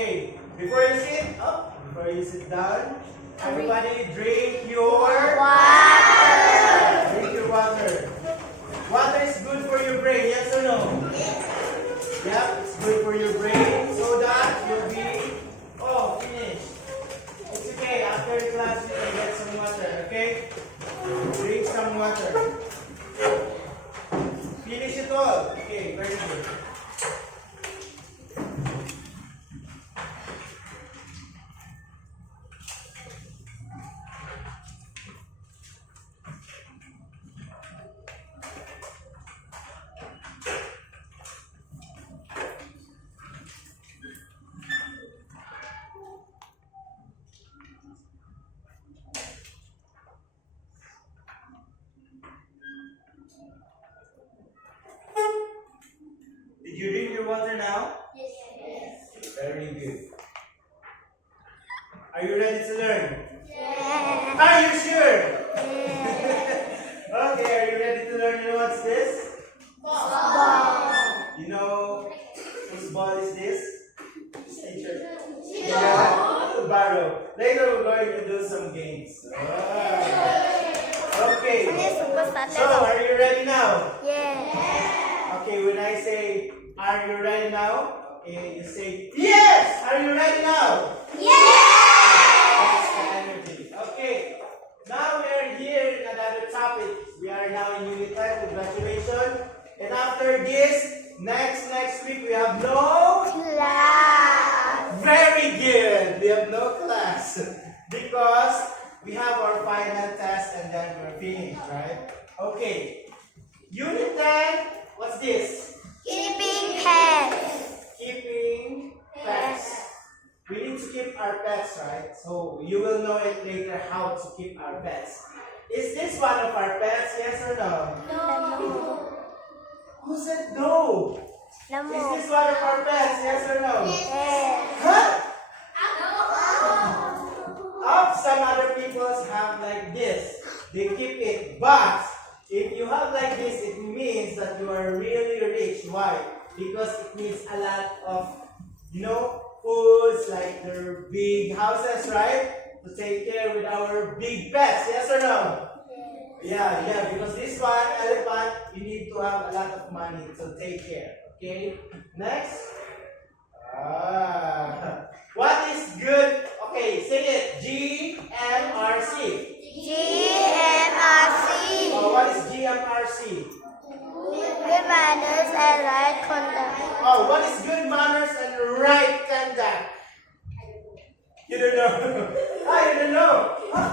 Okay, before you sit down, everybody drink your water. Drink your water. Water is good for your brain, yes or no? Yes. Yep, it's good for your brain so that you'll be finished. It's okay, after class you can get some water, okay? Drink some water. Finish it all. Okay, very good. Did you drink your water now? Yes. Very good. Are you ready to learn? Yes. Are you sure? Yes. Okay, are you ready to learn? You know what's this? Ball. You know whose ball is this? Teacher. Yeah. Barrow. Later we're going to do some games. Okay. So, are you ready now? Yes. Okay, when I say, are you ready now? Okay, you say, yes! Are you ready now? That's the energy. Okay, now we are here in another topic. We are now in Unit 10, congratulations. And after this, next week, we have no Class. Very good. We have no class because we have our final test and then we're finished, right? Okay. Unit 10, what's this? Keeping pets. Keeping pets. We need to keep our pets, right? So you will know it later how to keep our pets. Is this one of our pets? Yes or no? No. Who said no? Is this one of our pets? Yes or no? Yes. Huh? Some other people have like this. They keep it. But if you have like this, it means that you are really rich. Why? Because it needs a lot of, foods, like their big houses, right? To take care with our big pets. Yes or no? Yeah, because this one, elephant, you need to have a lot of money to take care. Okay? Next. What is good? Okay, say it. GMRC. GMRC. What is GMRC? Good manners and right conduct. What is good manners and right conduct? You don't know. You don't know. Huh?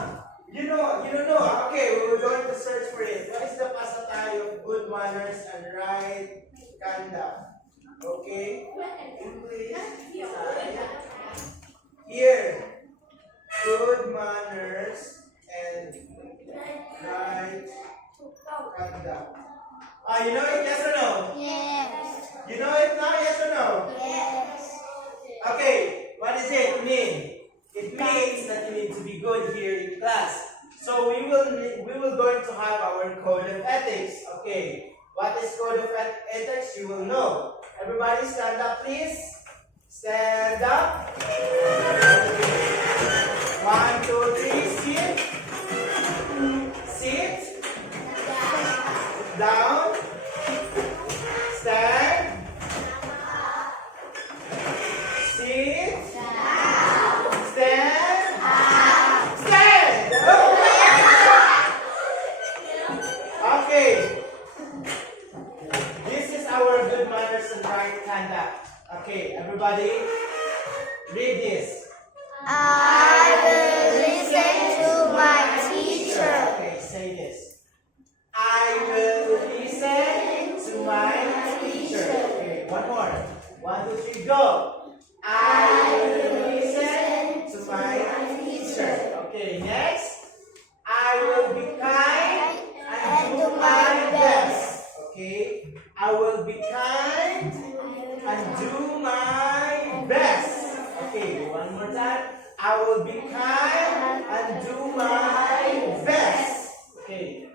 You don't know. Okay, we were going to search for it. What is the pasatay of good manners and right conduct? Okay? English. Here. Good manners and right conduct. You know it, yes or no? Yes. You know it now, yes or no? Yes. Okay, what does it mean? It means that you need to be good here in class. So we will going to have our code of ethics. Okay, what is code of ethics? You will know. Everybody stand up, please. Stand up. 1, 2, 3. Sit. Sit. Down. Stand. Sit. Stand. Stand. Okay. This is our good manners and right conduct. Okay, everybody, read this. I will listen to my teacher. Okay, say this. I will listen to my teacher. Okay, one more. 1, 2, 3, go. I will listen to my teacher. Okay, next. I will be kind and do my best. Okay, I will be kind and do my best. Okay, one more time. I will be kind and do my best. Okay.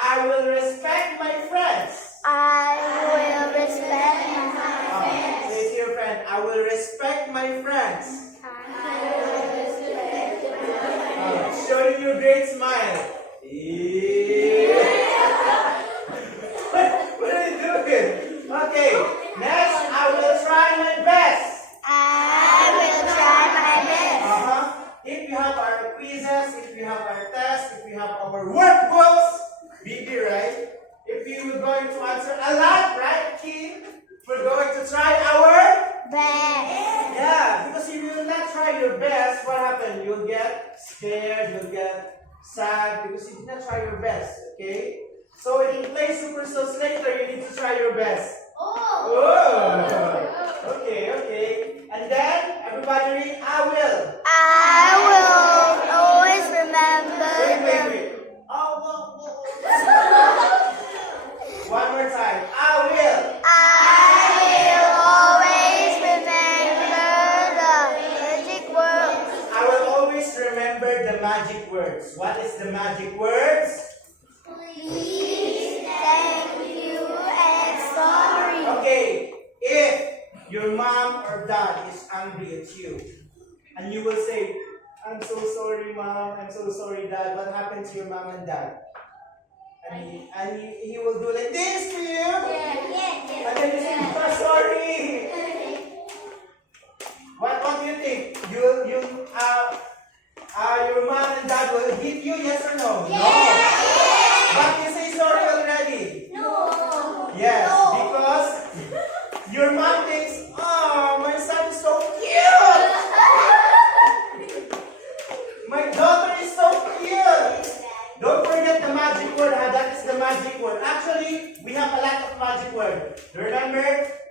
I will respect my friends. I will respect my friends. Say to your friend, I I will respect my friends. Showing you a great smile. What are you doing? Okay, next I will try my best. I will try my best. If you have our quizzes, if you have our tests, if you have our workbooks, BB, right? If you are going to answer a lot, right, Kim? We're going to try our Best. yeah, because if you will not try your best, what happens? You'll get scared, you'll get sad because you did not try your best, okay? So when you play Super Sauce later, you need to try your best. Oh! Okay, okay. And then, everybody read, I will. I will always remember Wait. One more time. I will. I will always remember the magic words. I will always remember the magic words. What is the magic words? Please, thank you, and sorry. Okay, if your mom or dad is angry at you, and you will say, I'm so sorry, mom, I'm so sorry, dad, what happened to your mom and dad? And he will do like this to you, and then you say, I'm sorry. What do you think? Your mom and dad will hit you, yes or no? No. But you say sorry already. No. Yes, because your mom thinks, oh, my son is so cute. My daughter is so cute. Don't forget the magic word. That is the magic word. Actually, we have a lot of magic word. Remember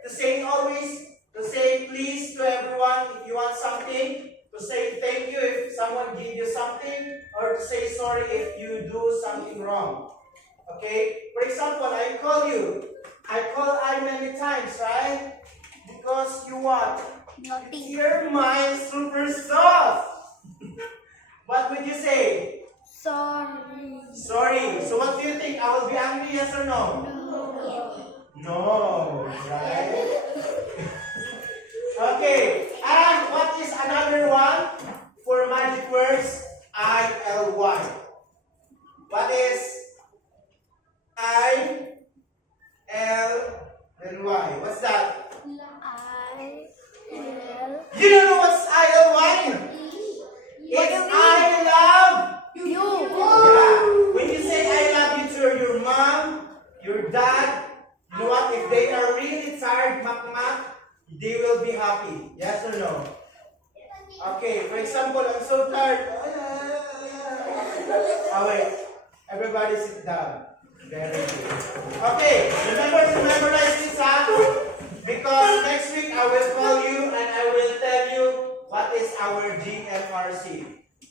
to say always, to say please to everyone if you want something, to say thank you if someone gives you something, or to say sorry if you do something wrong. Okay? For example, I call you. I call I many times, right? Because you what? Your mind is super soft. What would you say? Sorry. Sorry. So what do you think? I will be angry, yes or no? No, right? Okay. And what is another one for magic words? I-L-Y. What is I-L-Y? What's that? You don't know what's I-L-Y? It's I love. You. Yeah. When you say I love you to your mom, your dad, you know what? If they are really tired, they will be happy. Yes or no? Okay, for example, I'm so tired. Oh wait, everybody sit down. Very good. Okay, remember to memorize this app because next week I will call you and I will tell you what is our GMRC.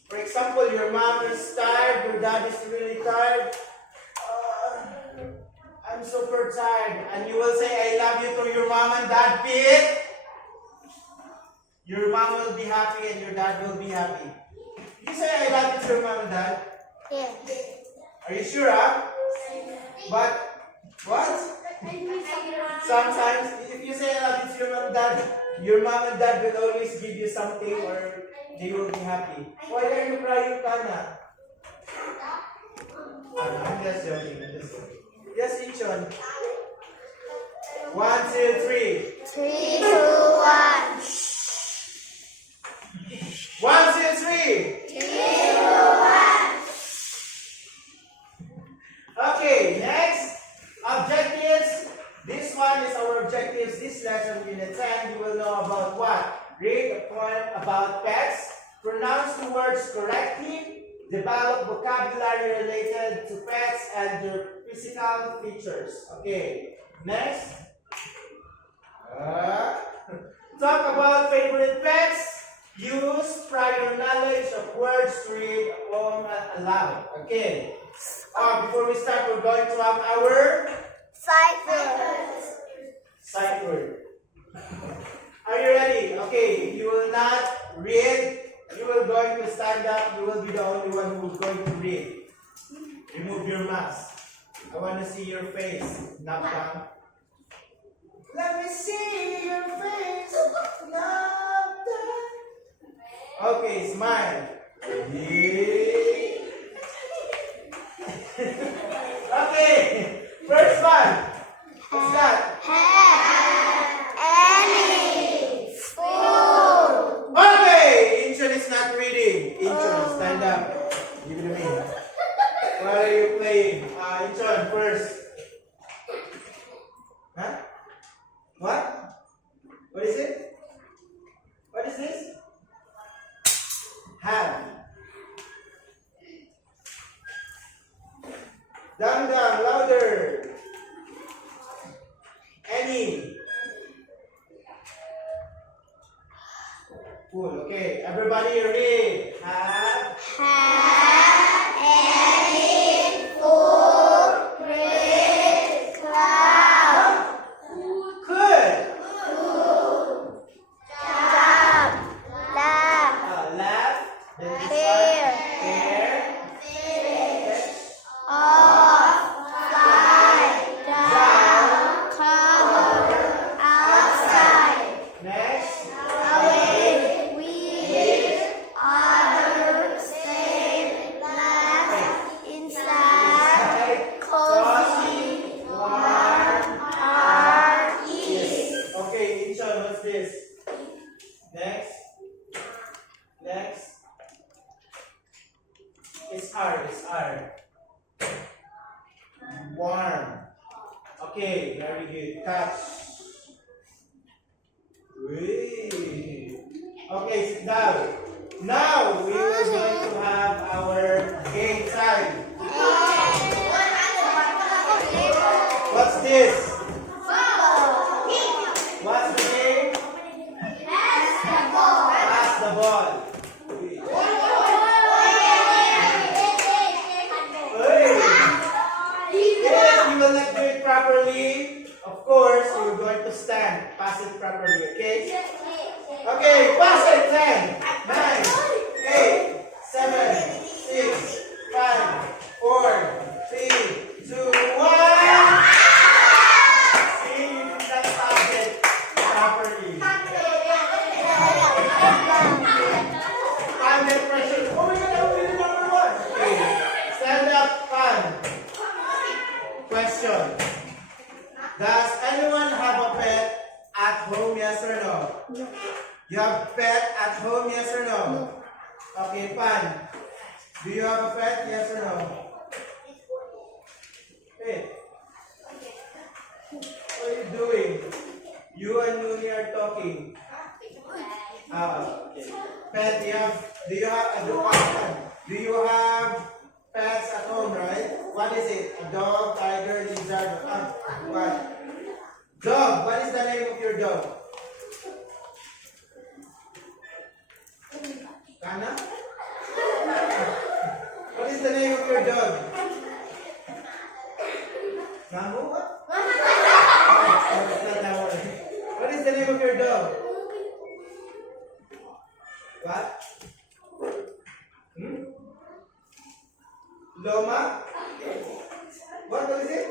For example, your mom is tired, your dad is really tired. I'm super tired. And you will say, I love you to your mom and dad, Pete. Your mom will be happy and your dad will be happy. You say, I love you to your mom and dad. Yes. Are you sure, huh? But, what? Sometimes, if you say I love you to your mom and dad will always give you something or they will be happy. Why are you crying, Kana? I'm just joking. Yes, Ichon. 1, 2, 3. 3, 2, 1. 1, 2, 3. 3, 2, 1. Okay, next. Objectives. This one is our objectives. This lesson, Unit 10, you will know about what? Read a poem about pets. Pronounce the words correctly. Develop vocabulary related to pets and their physical features. Okay, next. Talk about favorite pets. Use prior knowledge of words to read a poem aloud. Okay. Before we start, we're going to have our Sight words. sight word. Are you ready? Okay, you will not read. You will going to stand up. You will be the only one who is going to read. Remove your mask. I want to see your face. Knock down. Let me see your face. Okay, smile. Yeah. Okay, first one. What's that? Have any food? Okay, Incheon is not reading. Incheon, stand up. Give it to me. What are you playing? Incheon, first. Huh? What? What is it? What is this? Have. Down, down, louder. Any. Cool, okay. Everybody read. Have. Have any food? Red cloud. Good. Job. Laugh. Laugh. Then this Hair. one. Hair. Off. Fly. Down. Cover. Outside. Next. Away. We. Other. Save. Laugh. Inside. Cozy. Warm. Are. East. Okay, Incheon, what's this? Next. Next. It's R. It's R. Warm. Okay, very good. Touch. Wee. Okay, sit down. Now we are going to have our game time. What's this? What's the game? Pass the ball. Hey. If you will not do it properly, of course, you're going to stand. Pass it properly, okay? Okay, pass it. 10, 9, 8, 7, 6, 5, 4, 3, 2, 1. See, you did not pass it properly. Under pressure. Oh my God, I'm winning number 1. Okay, stand up, fun. Question. Does anyone have a pet at home, yes or no? You have pet at home, yes or no? Okay, Pan. Do you have a pet, yes or no? Hey. What are you doing? You and Nuni are talking. Okay. Pet, do you have pets at home, right? What is it? A dog, tiger, lizard, what? Dog. What is the name of your dog? Kana? What is the name of your dog? Namu? What? Oh, it's not that one. What is the name of your dog? What? Loma? What is it?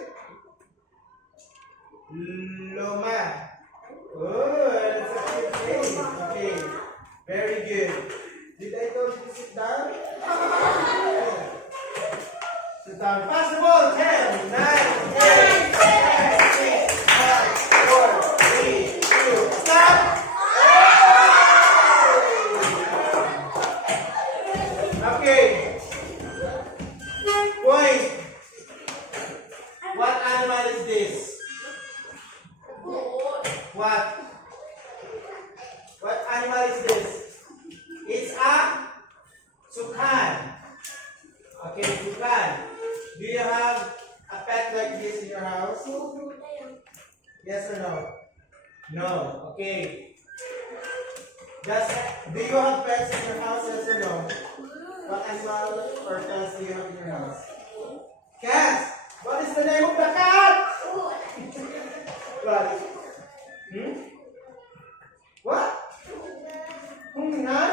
Loma. Oh, that's a cute name. Okay, very good. Did I tell you to sit down? Yeah. Sit down. Pass the ball. 10, 9, 8, 7, 6, 5, 4, 3, 2, stop. Okay. Point. What animal is this? What? What animal is this? It's a toucan. Okay, toucan. Do you have a pet like this in your house? Yes or no? No. Okay. Do you have pets in your house? Yes or no? What animal or pets do you have in your house? Cats. What is the name of the cat? What? What? Hungan?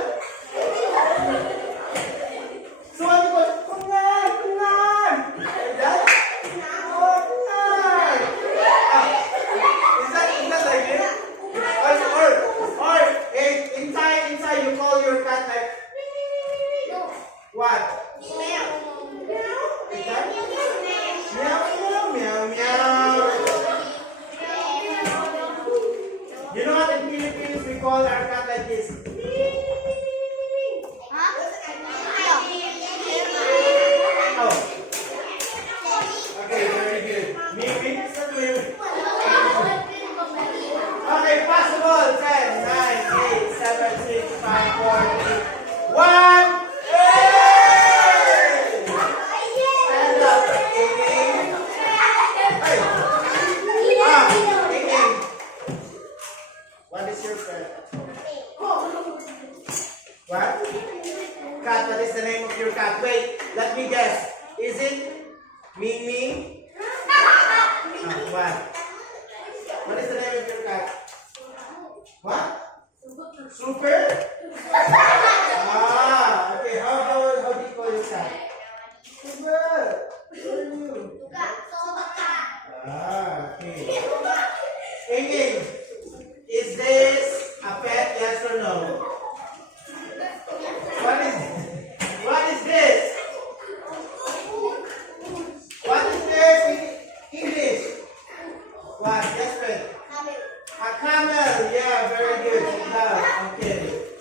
So what you call Hungan? Hungan! Like that? Oh, Hungan! Is that 4, 3, 1. Hey! Stand up. Inging. Hey. Inging. What is your pet? What? Cat, what is the name of your cat? Wait, let me guess. Is it Ming Ming? What? What is the name of your cat? What? Super? Ah, okay. How do you call your cat? Super. Who are you? Ah, okay. Inging, is this a pet? Yes or no? What is this? What is this in English? What? Yes, friend. A camel. Yeah, very good. Okay.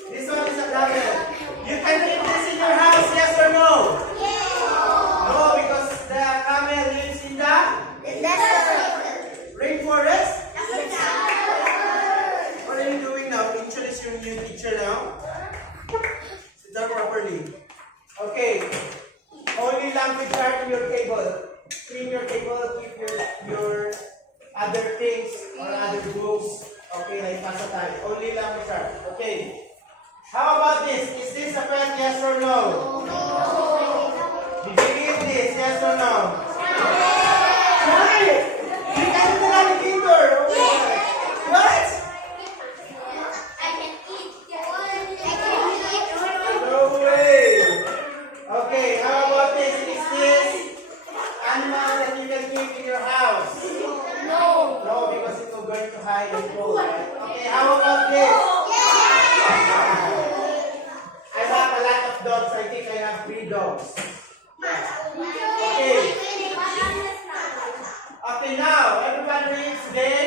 This one is a camel. You can keep this in your house, yes or no? No, because the camel lives in the rainforest. What are you doing now? Introduce your new teacher now. Sit down properly. Okay. Only language art in your table. Clean your table, keep your other things or other books. Okay, like pasatay. Only language art. Okay. How about this? Is this a pet? Yes or no? Did you eat this? Yes or no? Try it. You can eat an alligator. Oh my God. What? No way. Okay, how about this? Is this animal that you can keep in your house? No, because it's not going to hide and go, right? Okay, how about this? I have a lot of dogs. I think I have 3 dogs. Okay. Okay, now, everybody read today.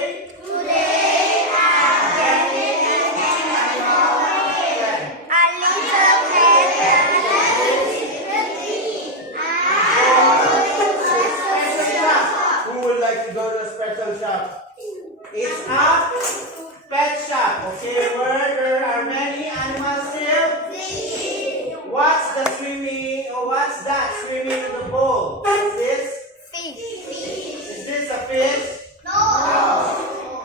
Who would like to go to a special shop? It's a pet shop, okay, where there are many animals here. What's the swimming, or what's that swimming in the bowl? Is this a fish?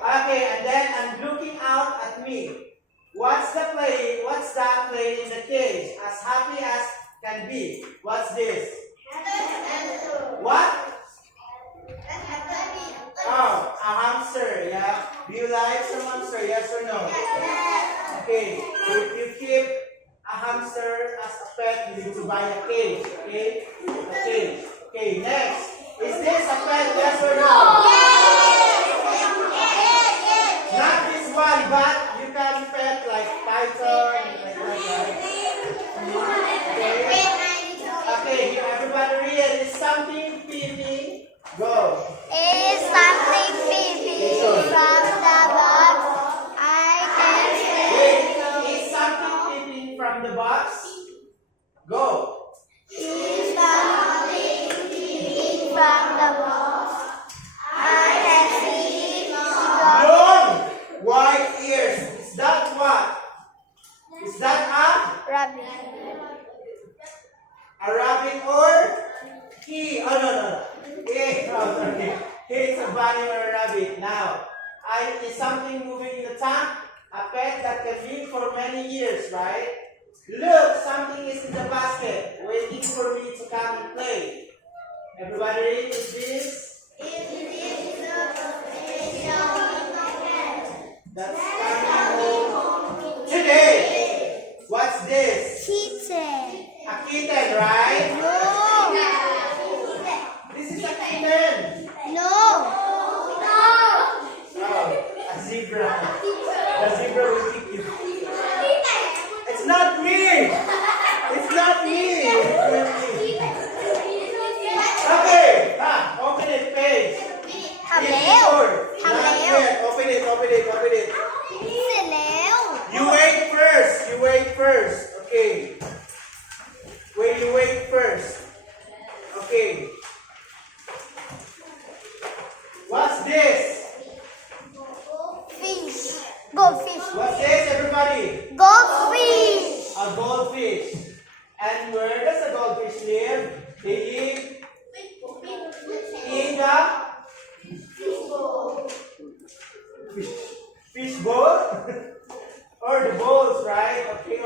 Okay, and then I'm looking out at me. What's that playing in the cage? As happy as can be. What's this? What? Oh, a hamster, yeah. Do you like some hamster, yes or no? Okay, if you keep a hamster as a pet, you need to buy a cage, okay? A cage. Okay, next. Is this a pet, yes or no? Not this one, but you can pet like python, like that, right? Okay, here, everybody read. Is something peeping? Go. Is something peeping from the box? I can Wait, is something peeping from the box? Go. Is something peeping from the box? I can see Long white ears. Is that what? Is that rabbit. a rabbit or key? Oh no. Sorry. It's a bunny or a rabbit. Now, is something moving in the tank? A pet that can live for many years, right? Look, something is in the basket, waiting for me to come and play. Everybody read, is this? That's coming home today. What's this? Kitten. A kitten, right? No. This is a kitten. No. Oh, a zebra. The zebra will kick you. It's not me. It's not me. Okay. Open it, page. ทำแล้ว Not ทำแล้ว yet. Open it. เสร็จแล้ว You wait first. Okay. When you wait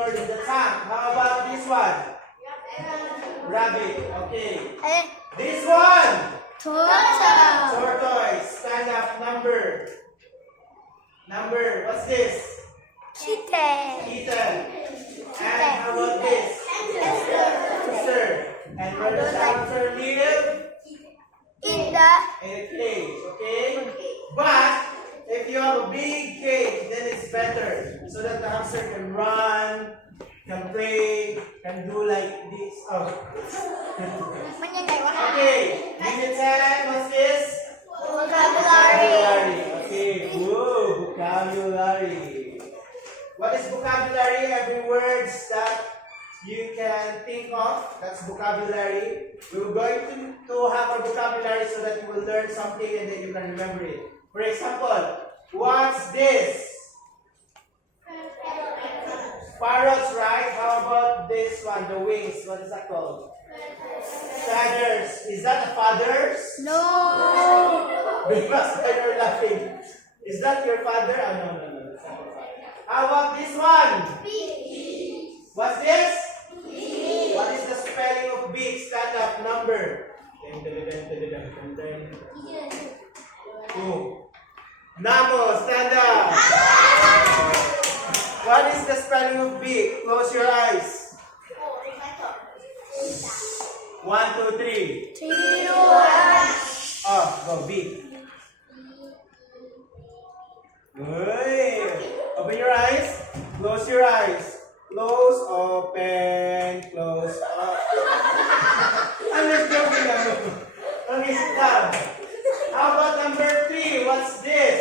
stored in the tank. How about this one? Rabbit. Okay. This one. Turtle. Tortoise. Stand up. Number. Number. What's this? Kitten. Kitten. And how about this? Hamster. And where does the hamster live? In the In a cage. Okay? But if you have a big cage, then it's better. So that the hamster can run, can play, can do like this. Oh. มันยังไงวะ Okay. Unit 10. What's this? vocabulary Okay. Whoa. Vocabulary. What is vocabulary? Every words that you can think of. That's vocabulary. We're going to have a vocabulary so that you will learn something and then you can remember it. For example, what's this? Parrots, right? How about this one? The wings. What is that called? Feathers. Is that a feathers? no Because when you're laughing. Is that your father? Oh, no. That's not your father. How about this one? What's this? What is the spelling of big? Stand up. Number. Two. Namo, stand up. What is the spelling of big? Close your eyes. 1, 2, 3. Oh, go big. Good. Open your eyes. Close your eyes. Close, open, close, up. I'm just joking. Okay, sit down. How about number 3? What's this?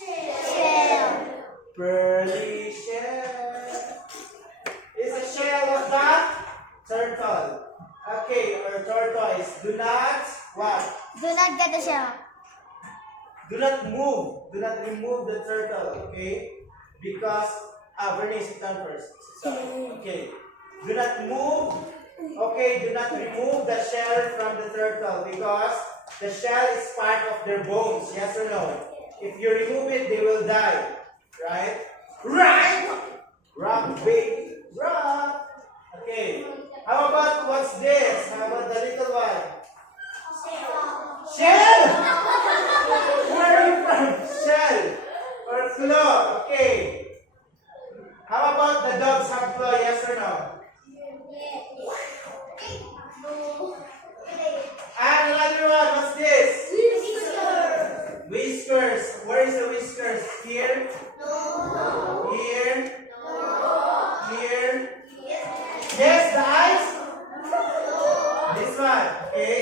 shell Pearly shell. It's a shell of the turtle. Okay, or tortoise. Do not what? do not get the shell Do not move. Do not remove the turtle. Okay, because Bernice, sit down first. Okay. Do not move. Okay, do not remove the shell from the turtle because the shell is part of their bones. Yes or no? If you remove it, they will die. Right? Right! Rock, baby. Rock. Okay. How about what's this? How about the little one? Shell! Where are you from? Shell or claw? Okay. How about the dogs have claw? Yes or no? And another one, what's this? Whiskers. Where is the whiskers? Here? Here? Here? Yes, the eyes? This one, okay?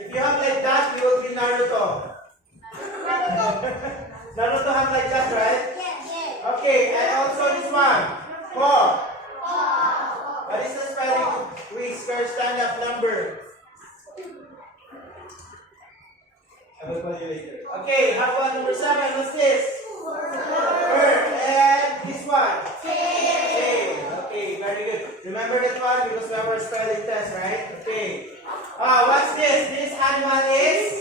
If you have like that, you will be Naruto. Naruto have like that, right? Okay, and also this one. Paw. What is the spelling of whiskers? Stand up. Number. I will call you later. Okay, how about number 7? What's this? Bird. And this one? Tail. Okay, very good. Remember that one because we have our spelling test, right? Okay. What's this? This animal is?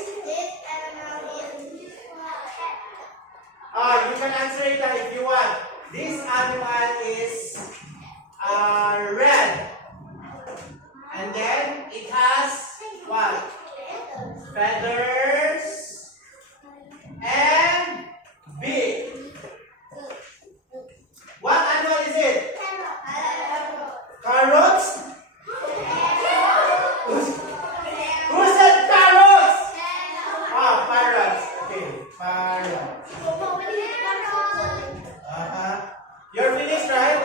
You can answer it if you want. This animal is red. And then it has what? Feathers and big. What animal is it? Carrots? Who said carrots? Parrots. Okay, parrots. You're finished, right?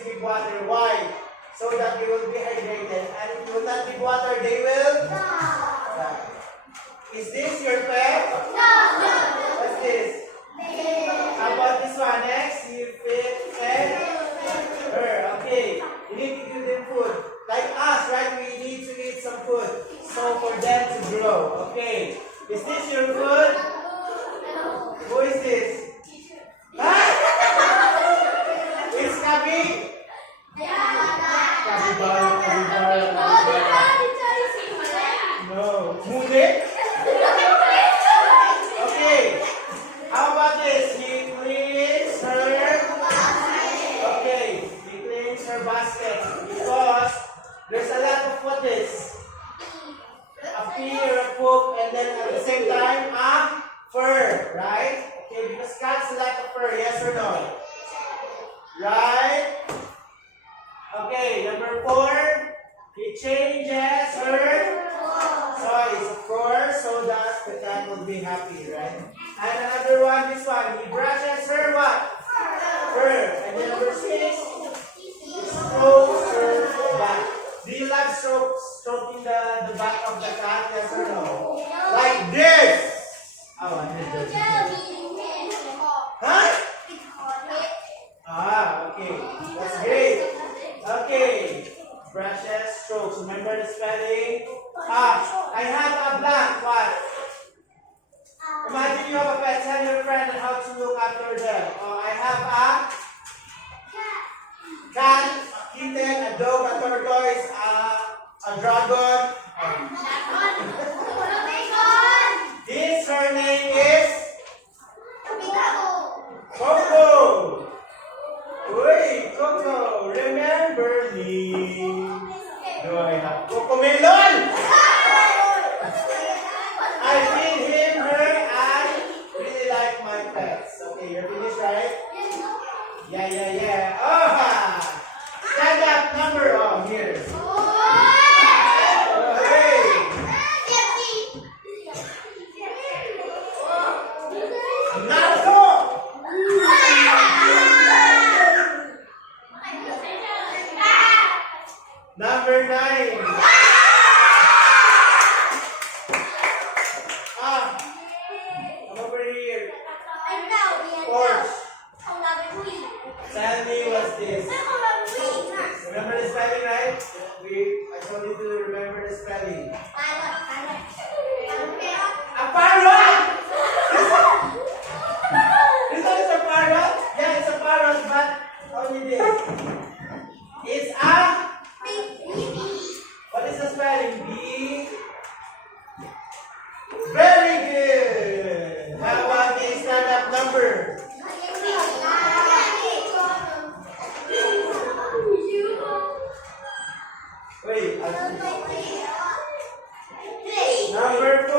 to give water. Why? So that they will be hydrated. And if you will not give water, they will die. Is this your pet? What's this? How about this one? Next, you feed her. Okay. You need to give them food. Like us, right? We need to eat some food. So for them to grow. Okay. Is this your food? Who is this? Huh? It's Kabi? Kabibara. No. Mune? Okay. How about this? He cleans her. Okay. He cleans her basket because there's a lot of what is a pee or a poop, and then at the same time a fur, right? Okay, because cats like a fur, yes or no? Right? Okay, number 4, he changes her toys, of course, so that the cat will be happy, right? And another one, this one, he brushes her what? Fur. And then number 6, he strokes her back. Do you love stroking the back of the cat, yes or no? Like this! Oh, I need this. Huh? Ah, okay. That's great. Okay. Brushes, strokes. Remember the spelling? I have a blank. What? Imagine you have a pet. Tell your friend how to look after them. I have a cat, a kitten, a dog, a tortoise, a dragon. This, her name is Coco. Wait, Coco, remember me. Do I have Coco Melon? I feed him, her, and really like my pets. Okay, you're finished, right? Yeah. Oh, stand up, number. Oh, here. Number 9. Come over here. Horse. Tell me what's this. Remember the spelling, right? I told you to remember the spelling. A parrot! This one is a parrot? Yeah, it's a parrot, but only this. It's a... What is the spelling? B. Very good. How about the stand-up number? Wait. Number 4.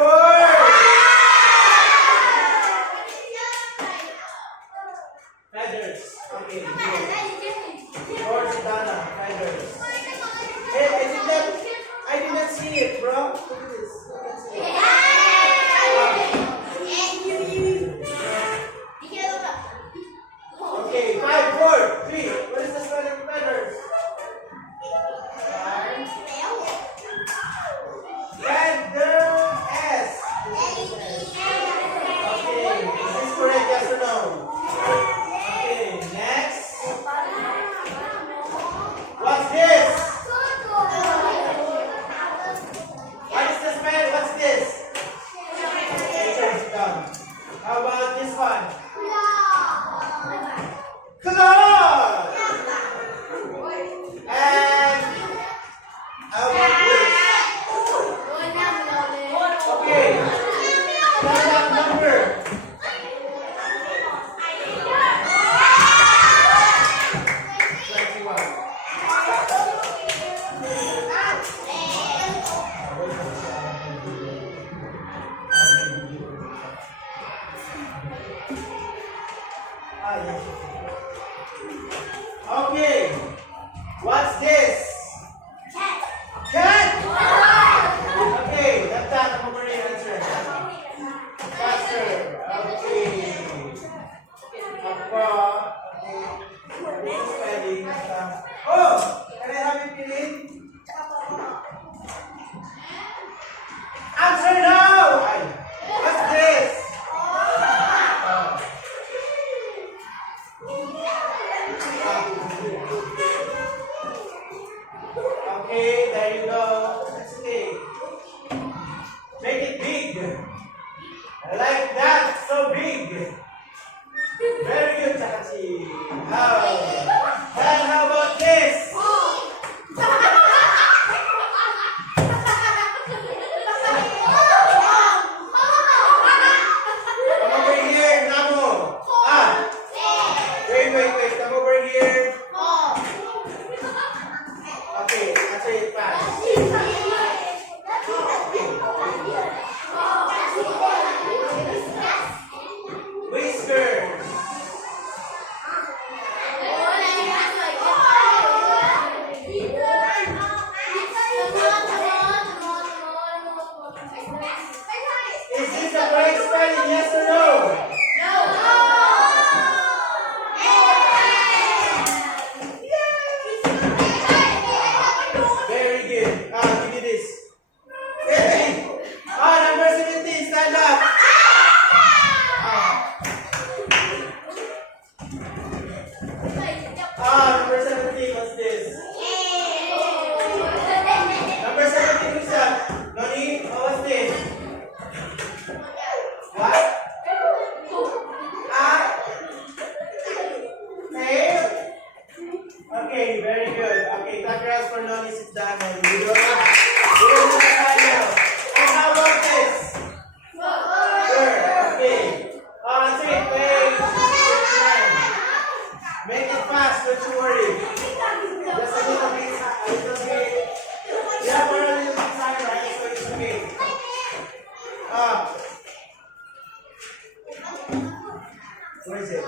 Feathers. Okay. Good. Horse, Dana. Feathers. Hey, I did not see it, bro. Look at this. Okay, 5, 4, 3. What is the spelling of feathers? Feathers. Okay, is this correct? Yes or no? Okay, next. What's this? What is the spell? What's this? How about this one? Claw! And how about this? Okay. Stand number. Okay. What's this? Cat. Okay, that's that. I'm over here. Answer. Faster. Okay. Apa? Okay. This is spelling. don't you worry. Just a little bit, yeah, we're a little bit tired, right? So it's okay. Where is it?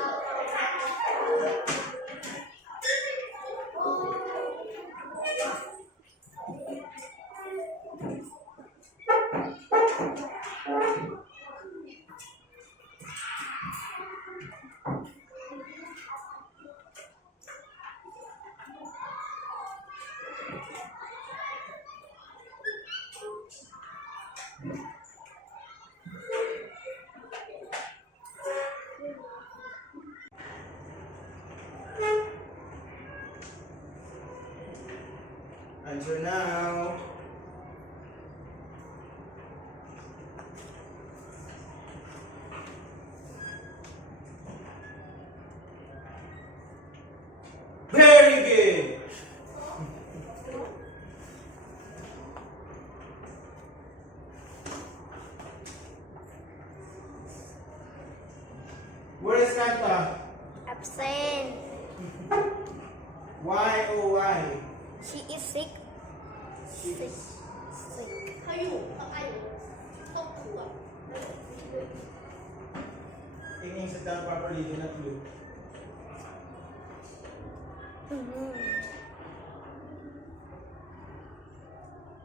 Answer now. Very good. Where is Kanta? Absent. Why, oh why? She is sick. She is. Sick. เขาอยู่กับไอ้ต้องครัว Tingin sit down properly, do not look.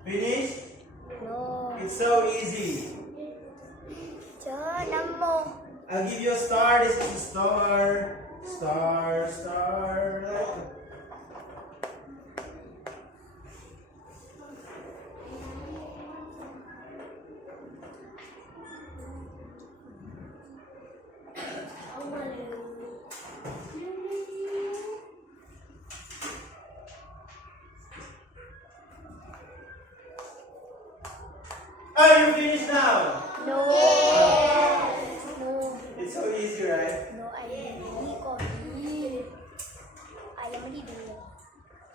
Finish? No. It's so easy. Chờ năm mô. I'll give you a star. This is a star. Star, star. Are you finished now? No. No. It's so easy, right? No, I didn't go. I already did.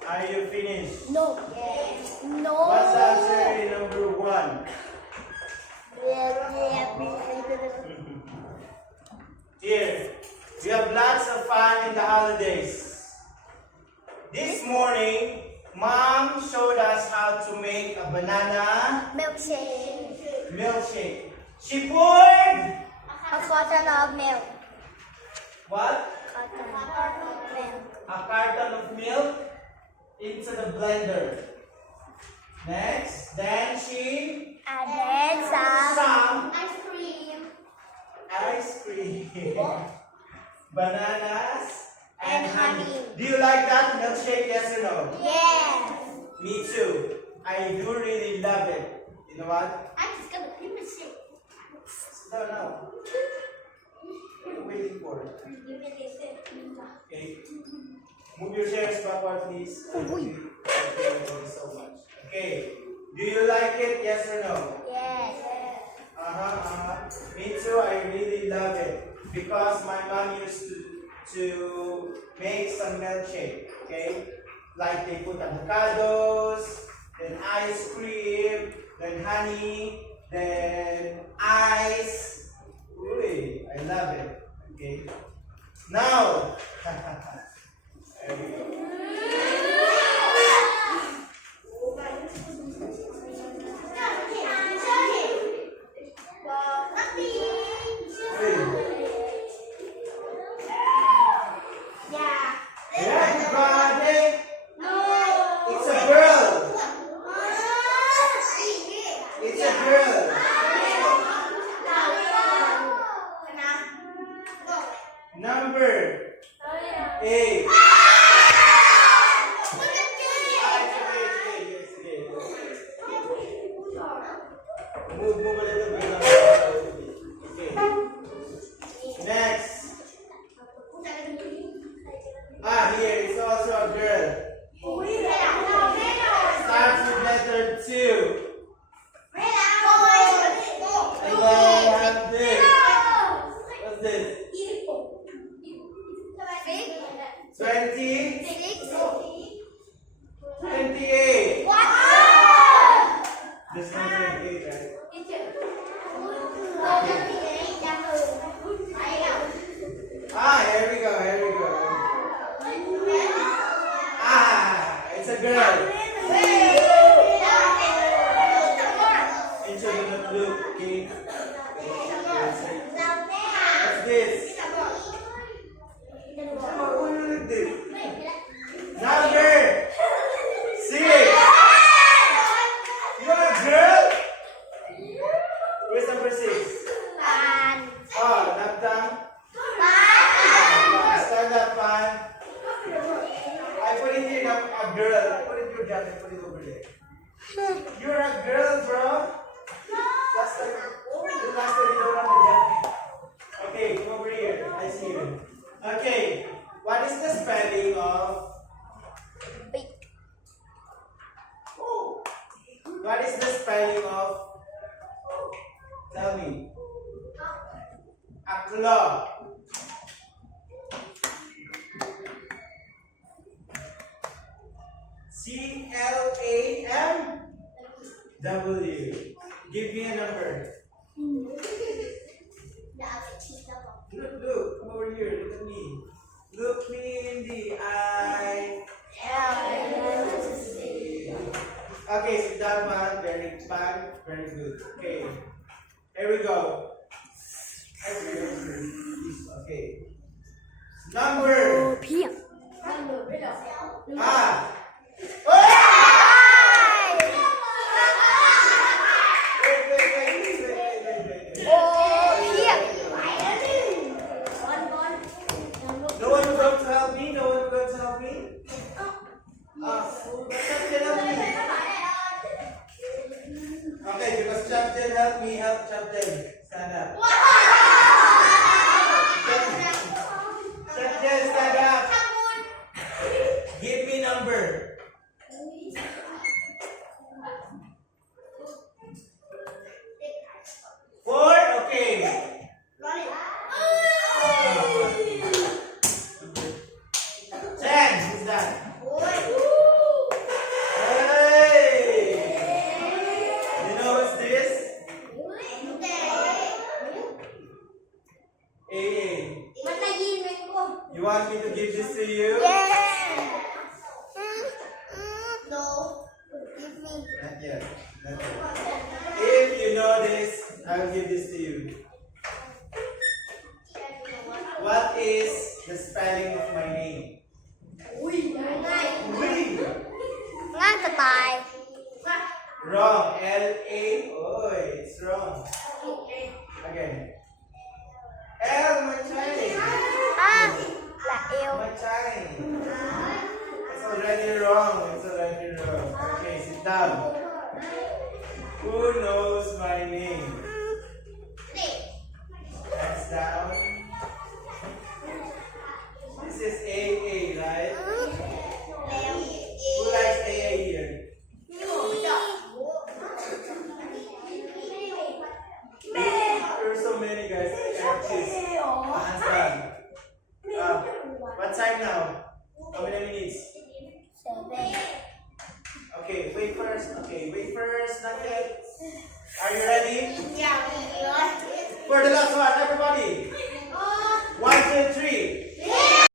Are you finished? No. Yes. No. What's answer number 1? Here, we have lots of fun in the holidays. This morning, Mom showed us how to make a banana Milkshake. milkshake. She poured A carton of milk. what? Carton of milk. A carton of milk into the blender. Next, then she And then some some ไอศครีม ice cream, bananas, and And honey. honey. Do you like that milkshake? Yes or no? yes. Me too. I do really love it. You know what? ไอศกรีมที่มันชิบ Sit down now. What are you waiting for? Okay. Move your chairs backward, please. Thank you so much. Okay. Do you like it? Yes or no? Yes. Me too. I really love it because my mom used to make some milkshake. Okay, like they put avocados, then ice cream, then honey, then ice. Ooh, I love it. Okay, now. There we go. Everybody, it's a girl. It's a girl. Number 8. Move a little bit. Okay. Next. Here is also a girl. Starts with letter 2. And then have this. What's this? 20? 28. This one's 28, right? Here we go, here we go. this? Number 6. You're a girl? Where's number 6? Pan. Oh, Nagdang. Pan. Stand up, man. I put it here, a girl. Put it your jacket, put it over there. You're a girl, bro. Last time you don't have the jacket. Okay, come over here. I see you. Okay, what is the spelling of? Big. What is the spelling of? Tell me. A claw. CLAMW. Give me a number. Look, come over here. Look at me. Look me in the eye. Okay, so that one, very fun, very good. Okay, here we go. Okay. Number. P. Ah. Wait. No one will come to help me? No one will come to help me? Champion help me. Okay, because Champion help me, help Champion. Stand up. Champion, stand up. Give me number. 4, okay. 10, who's that? Hey! You know what's this? AA. You want me to give this to you? Yeah. No. Give me. Not yet. Not yet. If you know this, I'll give this to you. What is the spelling of my name? Wee. Ngang tatay. Wrong. L-A. Oh, it's wrong. Again. L, my child. Ah. Là yêu. My child. It's already wrong. It's already wrong. Okay, sit down. Who knows my name? Hands down. This is A.